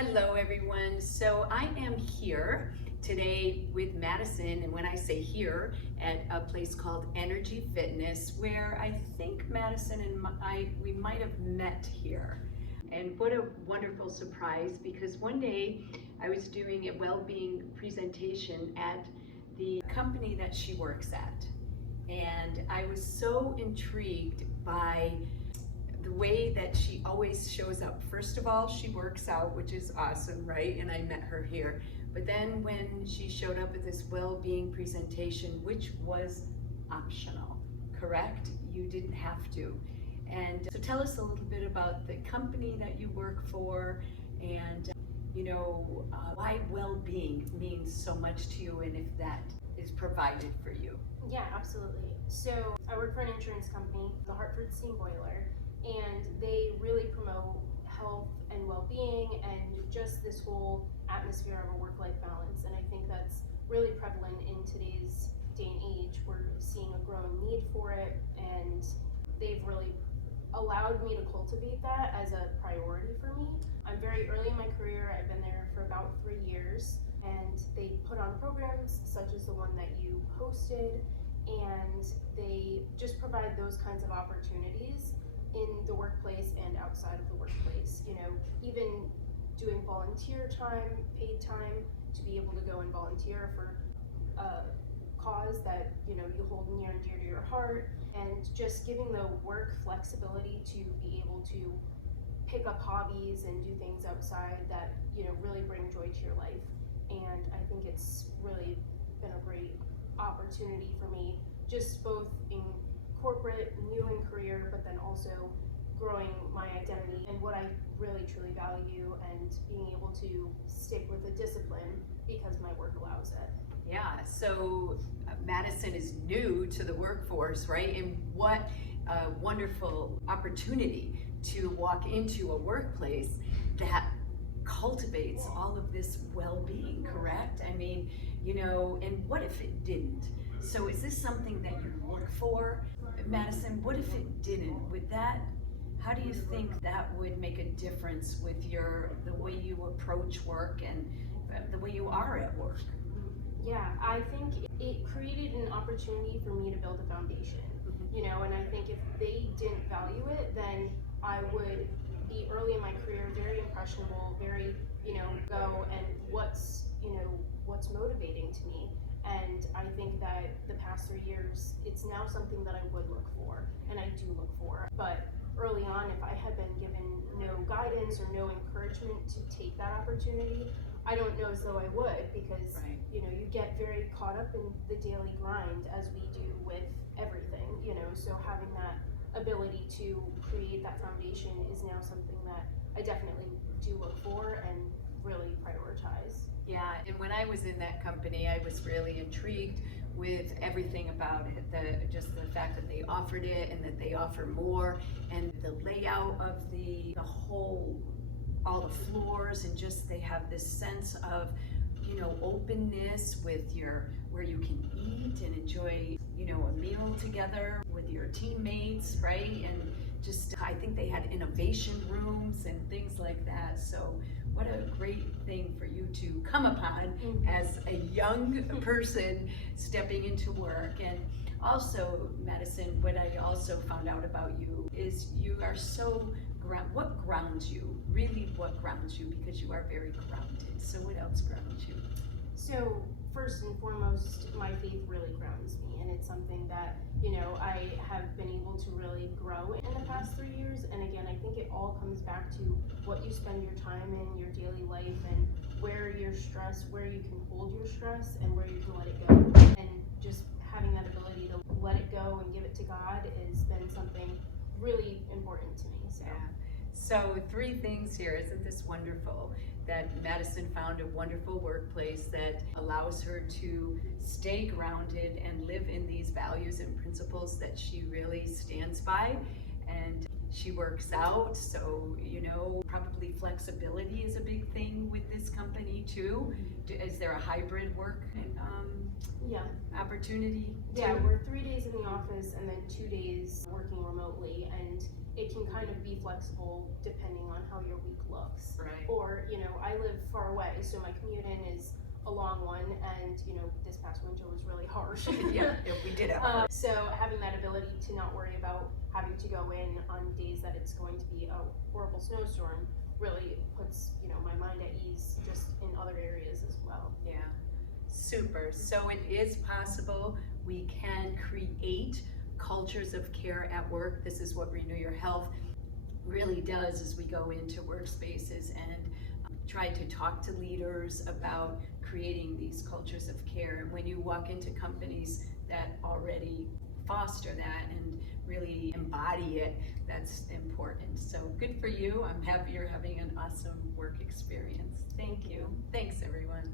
Hello everyone. So I am here today with Madison, and when I say here, at a place called Energy Fitness, where I think Madison and we might have met here. And what a wonderful surprise, because one day I was doing a well-being presentation at the company that she works at. And I was so intrigued by the way that she always shows up. First of all, she works out, which is awesome, right? And I met her here. But then when she showed up at this well-being presentation, which was optional, correct? You didn't have to. And so tell us a little bit about the company that you work for, and why well-being means so much to you, and if that is provided for you. Yeah, absolutely. So I work for an insurance company, the Hartford Steam Boiler, and they really promote health and well-being and just this whole atmosphere of a work-life balance. And I think that's really prevalent in today's day and age. We're seeing a growing need for it, and they've really allowed me to cultivate that as a priority for me. I'm very early in my career. I've been there for about 3 years, and they put on programs such as the one that you hosted, and they just provide those kinds of opportunities in the workplace and outside of the workplace. Even doing volunteer time, paid time, to be able to go and volunteer for a cause that you hold near and dear to your heart, and just giving the work flexibility to be able to pick up hobbies and do things outside that really bring joy to your life. And I think it's really been a great opportunity for me, just both in corporate, new in career, but then also growing my identity and what I really truly value, and being able to stick with the discipline because my work allows it. Yeah, so Madison is new to the workforce, right? And what a wonderful opportunity to walk into a workplace that cultivates all of this well-being, correct? I mean, and what if it didn't? So is this something that you look for, Madison? What if it didn't? How do you think that would make a difference with the way you approach work and the way you are at work? Yeah, I think it created an opportunity for me to build a foundation, and I think if they didn't value it, then I would be early in my career, very impressionable, very, go and what's motivating to me. And I think that the past 3 years, it's now something that I would look for, and I do look for. But early on, if I had been given no guidance or no encouragement to take that opportunity, I don't know as though I would, because right. You get very caught up in the daily grind, as we do with everything, so having that ability to create that foundation is now something that I definitely do look for and really prioritize. Yeah, and when I was in that company, I was really intrigued with everything about it, just the fact that they offered it and that they offer more, and the layout of the whole, all the floors, and just they have this sense of openness with where you can eat and enjoy a meal together with your teammates, right? And just I think they had innovation rooms and things like that. So what a great thing for you to come upon as a young person stepping into work. And also, Madison, what I also found out about you is you are so what grounds you? Really, what grounds you? Because you are very grounded. So what else grounds you? So first and foremost, my faith really grounds me, and it's something that I have been able to really grow in the past 3 years. And again, I think it all comes back to what you spend your time in, your daily life, and where your stress, where you can hold your stress, and where you can let it go. And just having that ability to let it go and give it to God has been something really important to me. So 3 things here. Isn't this wonderful that Madison found a wonderful workplace that allows her to stay grounded and live in these values and principles that she really stands by, and She works out, so probably flexibility is a big thing with this company too. Is there a hybrid work Yeah. opportunity? Yeah, we're 3 days in the office and then 2 days working remotely, and it can kind of be flexible depending on how your week looks. Right. Or, I live far away, so my commute in is a long one, and this past winter was really harsh. Yeah, we did have So having that ability to not worry about having to go in on days that it's going to be a horrible snowstorm really puts my mind at ease just in other areas as well. Yeah, super. So it is possible. We can create cultures of care at work. This is what Renew Your Health really does, as we go into workspaces and try to talk to leaders about creating these cultures of care. And when you walk into companies that already foster that and really embody it, that's important. So good for you. I'm happy you're having an awesome work experience. Thank you. Thanks, everyone.